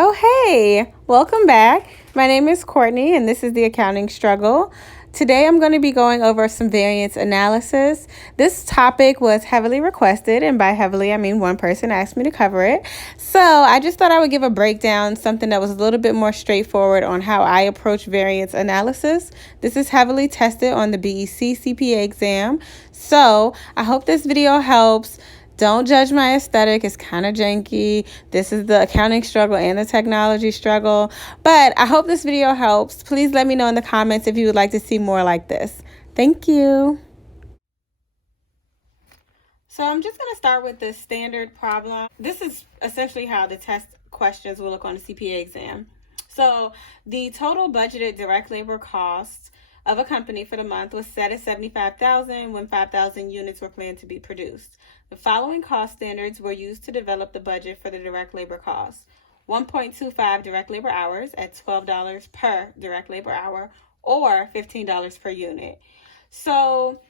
Oh, hey, welcome back. My name is Courtney, and this is the Accounting Struggle. Today, I'm going to be going over some variance analysis. This topic was heavily requested, and by heavily, I mean one person asked me to cover it. So I just thought I would give a breakdown, something that was a little bit more straightforward on how I approach variance analysis. This is heavily tested on the BEC CPA exam. So I hope this video helps. Don't judge my aesthetic. It's kind of janky. This is the accounting struggle and the technology struggle. But I hope this video helps. Please let me know in the comments if you would like to see more like this. Thank you. So I'm just going to start with the standard problem. This is essentially how the test questions will look on the CPA exam. So the total budgeted direct labor cost of a company for the month was set at $75,000 when 5,000 units were planned to be produced. The following cost standards were used to develop the budget for the direct labor cost. 1.25 direct labor hours at $12 per direct labor hour or $15 per unit. So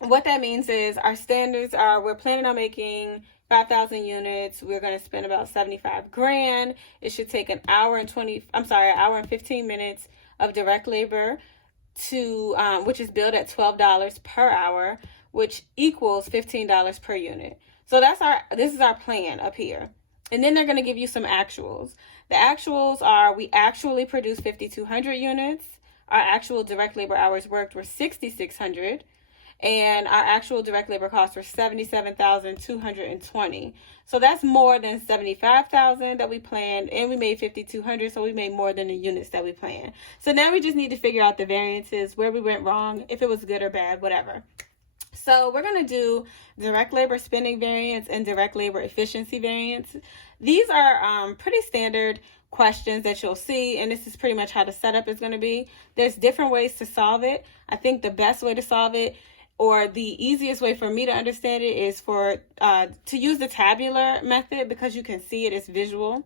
what that means is our standards are we're planning on making 5,000 units. We're going to spend about 75 grand. It should take an hour and 15 minutes of direct labor to which is billed at $12 per hour, which equals $15 per unit. So this is our plan up here. And then they're going to give you some actuals. The actuals are we actually produced 5,200 units. Our actual direct labor hours worked were 6,600. And our actual direct labor costs were $77,220. So that's more than $75,000 that we planned, and we made 5,200, so we made more than the units that we planned. So now we just need to figure out the variances, where we went wrong, if it was good or bad, whatever. So we're going to do direct labor spending variance and direct labor efficiency variance. These are pretty standard questions that you'll see, and this is pretty much how the setup is going to be. There's different ways to solve it. I think the best way to solve it, or the easiest way for me to understand it, is to use the tabular method because you can see it as visual.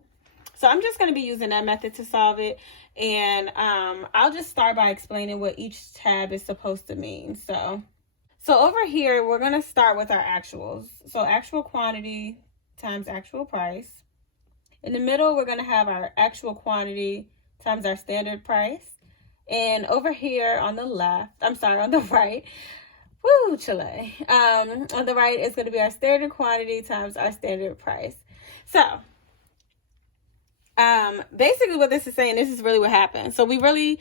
So I'm just going to be using that method to solve it. And I'll just start by explaining what each tab is supposed to mean. So over here, we're going to start with our actuals. So actual quantity times actual price. In the middle, we're going to have our actual quantity times our standard price. And over here on the right, Chile. On the right is going to be our standard quantity times our standard price. So, basically what this is saying, this is really what happened. So we really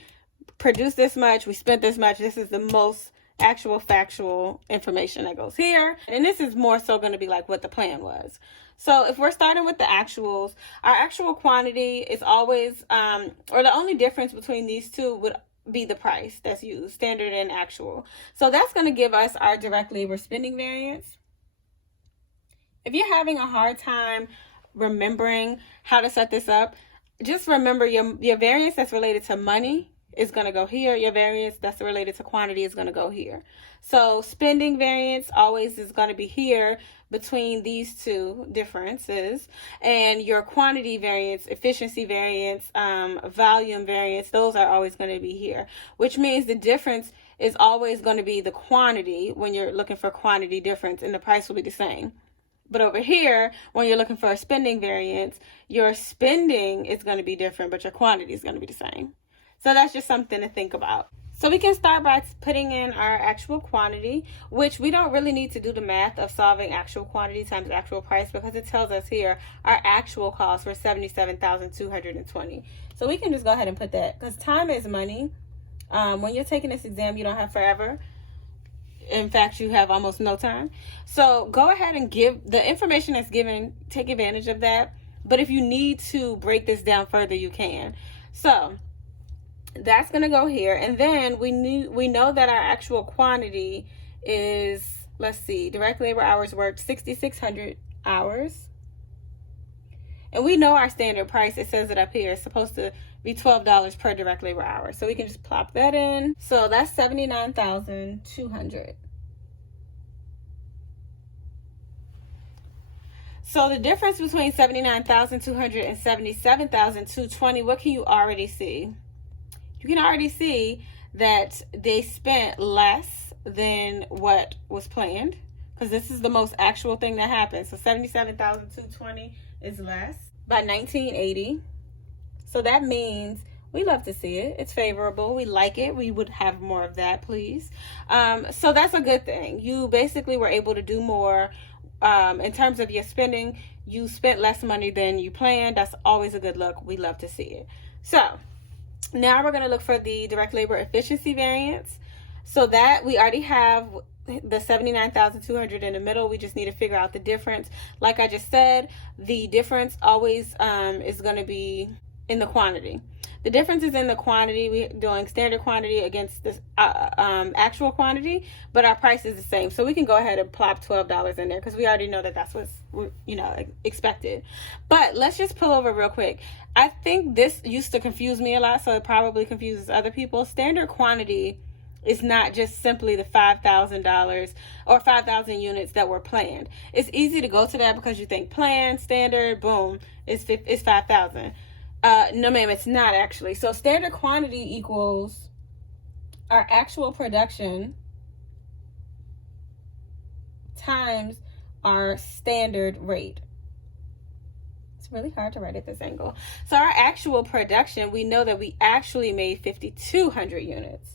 produced this much, we spent this much. This is the most actual factual information that goes here. And this is more so going to be like what the plan was. So if we're starting with the actuals, our actual quantity is always, or the only difference between these two would be the price that's used, standard and actual. So that's going to give us our direct labor spending variance. If you're having a hard time remembering how to set this up, just remember your variance that's related to money is going to go here. Your variance that's related to quantity is going to go here. So spending variance always is going to be here between these two differences, and your quantity variance, efficiency variance, volume variance, those are always going to be here, which means the difference is always going to be the quantity when you're looking for quantity difference, and the price will be the same. But over here, when you're looking for a spending variance, your spending is going to be different, but your quantity is going to be the same. So that's just something to think about. So we can start by putting in our actual quantity, which we don't really need to do the math of solving actual quantity times actual price because it tells us here our actual costs were $77,220. So we can just go ahead and put that because time is money. When you're taking this exam, you don't have forever. In fact, you have almost no time. So go ahead and give the information that's given, take advantage of that. But if you need to break this down further, you can. So that's going to go here. And then we know that our actual quantity is, let's see, direct labor hours worked 6,600 hours. And we know our standard price, it says it up here, it's supposed to be $12 per direct labor hour. So we can just plop that in. So that's $79,200. So the difference between $79,200 and $77,220, what can you already see? You can already see that they spent less than what was planned because this is the most actual thing that happened. So $77,220 is less. By 1980, So that means we love to see it. It's favorable. We like it. We would have more of that, please. So that's a good thing. You basically were able to do more in terms of your spending. You spent less money than you planned. That's always a good look. We love to see it. So now we're going to look for the direct labor efficiency variance. So that we already have the 79,200 in the middle. We just need to figure out the difference. Like I just said, the difference always is going to be in the quantity. The difference is in the quantity. We're doing standard quantity against this actual quantity, but our price is the same. So we can go ahead and plop $12 in there because we already know that that's what's, you know, expected. But let's just pull over real quick. I think this used to confuse me a lot, so it probably confuses other people. Standard quantity is not just simply the $5,000 or 5,000 units that were planned. It's easy to go to that because you think planned, standard, boom, it's 5,000. No, ma'am, it's not actually. So standard quantity equals our actual production times our standard rate. It's really hard to write at this angle. So our actual production, we know that we actually made 5,200 units.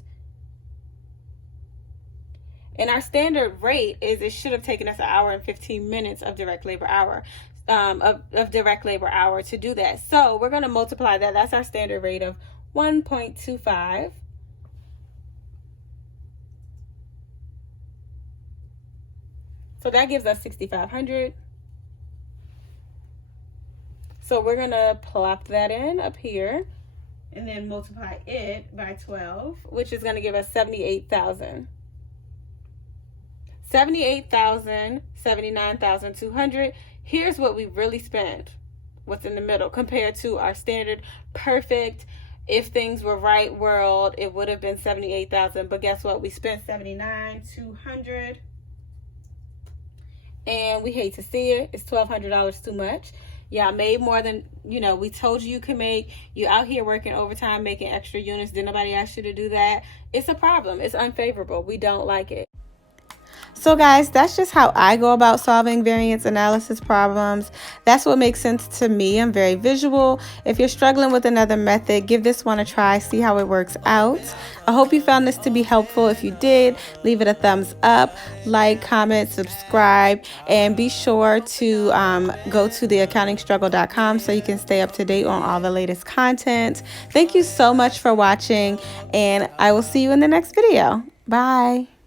And our standard rate is, it should have taken us 1 hour and 15 minutes of direct labor hour. Of direct labor hour to do that. So we're going to multiply that. That's our standard rate of 1.25. So that gives us 6,500. So we're going to plop that in up here and then multiply it by 12, which is going to give us 78,000. 78,000, 79,200. Here's what we really spent, what's in the middle, compared to our standard perfect, if things were right world, it would have been 78,000. But guess what? We spent 79,200. And we hate to see it. It's $1,200 too much. Y'all made more than, you know, we told you could make. You out here working overtime, making extra units. Did nobody ask you to do that? It's a problem. It's unfavorable. We don't like it. So guys, that's just how I go about solving variance analysis problems. That's what makes sense to me. I'm very visual. If you're struggling with another method, give this one a try, see how it works out. I hope you found this to be helpful. If you did, leave it a thumbs up, like, comment, subscribe, and be sure to go to theaccountingstruggle.com so you can stay up to date on all the latest content. Thank you so much for watching, and I will see you in the next video. Bye.